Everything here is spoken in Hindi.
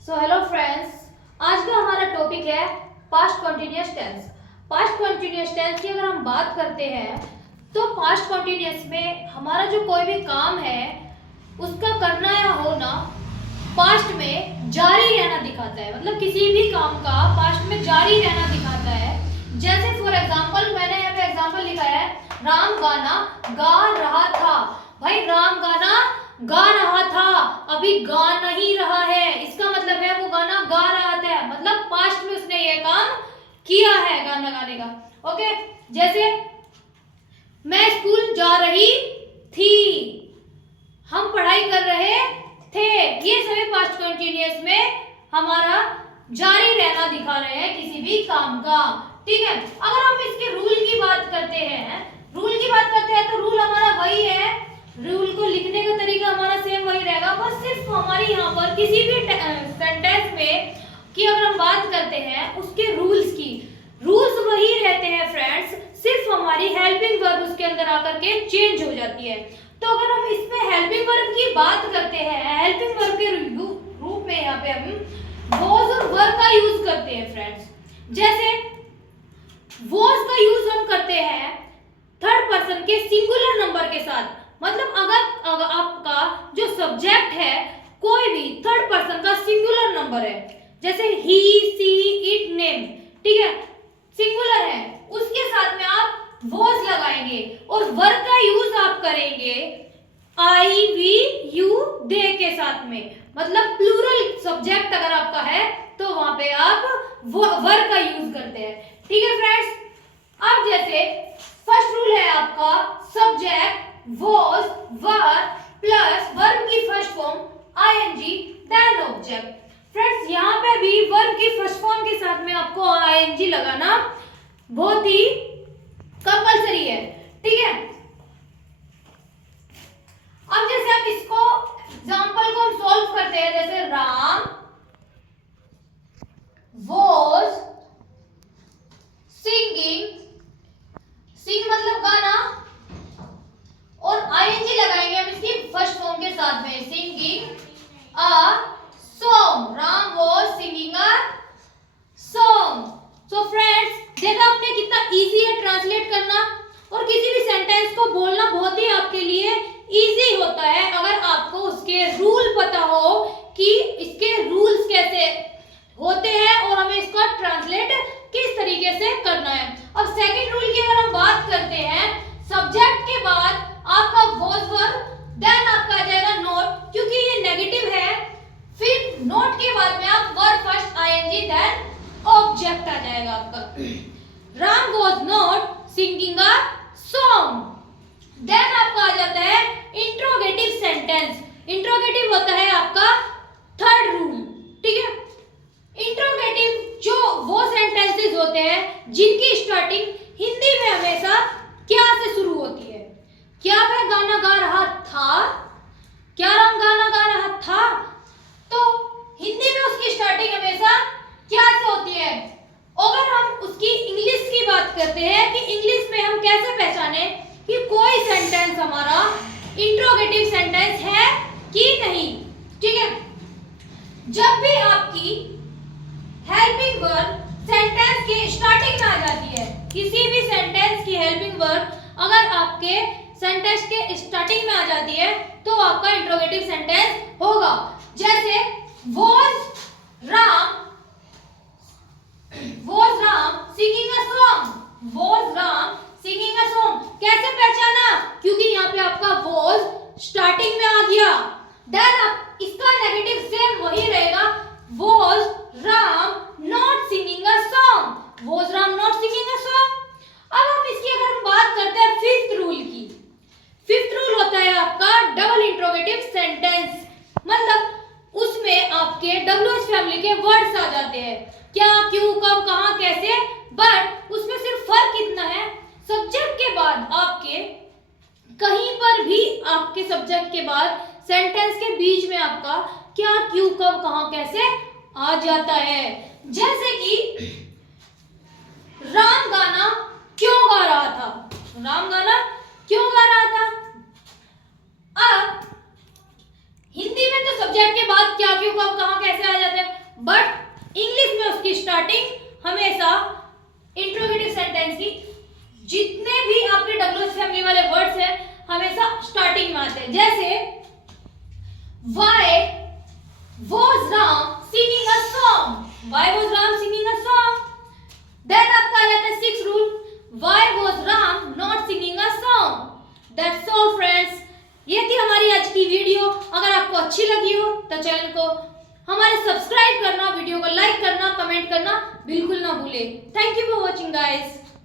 हेलो फ्रेंड्स, आज का हमारा टॉपिक है past continuous tense. Past continuous tense की अगर हम बात करते हैं तो पास्ट कंटिन्यूअस में हमारा जो कोई भी काम है उसका करना या होना पास्ट में जारी रहना दिखाता है। मतलब किसी भी काम का पास्ट में जारी रहना दिखाता है। जैसे फॉर एग्जांपल मैंने यहाँ पे एग्जांपल लिखा है, राम गाना गा रहा था। भाई राम गाना गा रहा था, अभी गा नहीं रहा है, इसका मतलब है वो गाना गा रहा था, मतलब पास्ट में उसने ये काम किया है गाना गाने का। ओके, जैसे मैं स्कूल जा रही थी, हम पढ़ाई कर रहे थे, ये सभी पास्ट कंटिन्यूअस में हमारा जारी रहना दिखा रहे हैं किसी भी काम का। ठीक है, अगर हम इसके रूल की बात करते हैं, तो रूल हमारा वही है। रूल को लिखने का तरीका हमारा सेम वही रहेगा, बस सिर्फ हमारी यहाँ पर किसी भी सेंटेंस में की अगर हम बात करते हैं उसके रूल्स वही रहते हैं फ्रेंड्स, सिर्फ हमारी हेल्पिंग वर्ब उसके अंदर आकर के चेंज हो जाती है। तो अगर हम इसमें हेल्पिंग वर्ब की बात करते हैं, हेल्पिंग वर्ब के रूप में यहाँ पे हम वॉज और वर का यूज करते हैं फ्रेंड्स। जैसे वॉज का यूज हम करते हैं थर्ड पर्सन के सिंगुलर नंबर के साथ। मतलब अगर आपका जो सब्जेक्ट है कोई भी थर्ड पर्सन का सिंगुलर नंबर है, जैसे ही सी इट नेम, ठीक है, सिंगुलर है, उसके साथ में आप वॉज लगाएंगे और वर का यूज आप करेंगे आई वी यू दे के साथ में। मतलब प्लूरल सब्जेक्ट अगर आपका है तो वहां पे आप वर का यूज करते हैं। ठीक है फ्रेंड्स, अब जैसे फर्स्ट रूल है आपका subject was were plus verb की first form ING then object. Friends यहाँ पे भी वर्ब की फर्स्ट फॉर्म के साथ में आपको आईएनजी लगाना बहुत ही कंपलसरी है। ठीक है, अब जैसे आप इसको एग्जांपल को हम सॉल्व करते हैं, जैसे राम was singing, सिंग मतलब गाना और आईएनजी लगाएंगे हम इसकी फर्स्ट फॉर्म के साथ में, singing a song. Ram was singing a song. So friends, देखा आपने कितना इजी है ट्रांसलेट करना, और किसी भी सेंटेंस को बोलना बहुत ही आपके लिए इजी होता है अगर आपको उसके रूल पता हो कि इसके रूल्स कैसे होते हैं और हमें इसको ट्रांसलेट किस तरीके से करना है। अब सेकंड रूल की अगर हम बात करते हैं, सब्जेक्ट के बाद आपका वॉज वर्ब देन आपका आ जाएगा नोट, क्योंकि ये नेगेटिव है, फिर नोट के बाद में आप verb first ING then object आ जाएगा आपका। Ram was not singing a song, then आपका आ जाता है इंट्रोगेटिव सेंटेंस। इंट्रोगेटिव होता है आपका थर्ड रूल। ठीक है, इंट्रोगेटिव जो वो सेंटेंसेस होते हैं जिनकी स्टार्टिंग हिंदी में हमेशा क्या से शुरू होती है। क्या वह गाना गा रहा था, क्या राम गाना गा रहा था, तो हिंदी में उसकी स्टार्टिंग हमेशा क्या से होती है। अगर हम उसकी इंग्लिश की बात करते हैं कि इंग्लिश में हम कैसे पहचाने कि कोई सेंटेंस हमारा इंट्रोगेटिव सेंटेंस है कि नहीं। ठीक है, जब भी आपकी हेल्पिंग वर्ब सेंटेंस के स्टार्टिंग में आ जाती है, किसी भी सेंटेंस की हेल्पिंग वर्ब अगर आपके सेंटेंस के स्टार्टिंग में आ जाती है तो आपका इंट्रोगेटिव सेंटेंस होगा। जैसे was Ram singing a song, was Ram singing a song, कैसे पहचाना, क्योंकि यहाँ पे आपका was स्टार्टिंग में आ गया। देन आप इसका नेगेटिव सेम वही रहेगा, was Ram not singing a song, was Ram not singing a song. अब हम इसकी अगर हम बात करते हैं फिफ्थ रूल की, फिफ्थ रूल होता है आपका डबल इंट्रोगेटिव सेंटेंस। मतलब उसमें आपके WH फैमिली के वर्ड्स आ जाते हैं, क्या, क्यों, कब, कहां, कैसे, बट उसमें सिर्फ फर्क इतना है, सब्जेक्ट के बाद आपके कहीं पर भी आपके सब्जेक्ट के बाद सेंटेंस के बीच में आपका क्या, क्यों, कब, कहां, कैसे आ जाता है। जैसे कि राम गाना क्यों गा रहा था, राम गाना क्यों गा रहा था। अब हिंदी में तो सब्जेक्ट के बाद क्या, क्यों, कब, कहां, कैसे आ जाते हैं, बट इंग्लिश में उसकी स्टार्टिंग हमेशा इंट्रोगेटिव सेंटेंस की, जितने भी आपके डब्ल्यूएच फैमिली वाले वर्ड्स हैं हमेशा स्टार्टिंग में आते हैं। जैसे why was Ram singing a song, why was Ram singing a song. Then आपका आ जाता है 6th rule, why was Ram not singing a song. That's all friends, ये थी हमारी आज की वीडियो। अगर आपको अच्छी लगी हो तो चैनल को हमारे सब्सक्राइब करना, वीडियो को लाइक करना, कमेंट करना बिल्कुल ना भूले। Thank you for watching guys.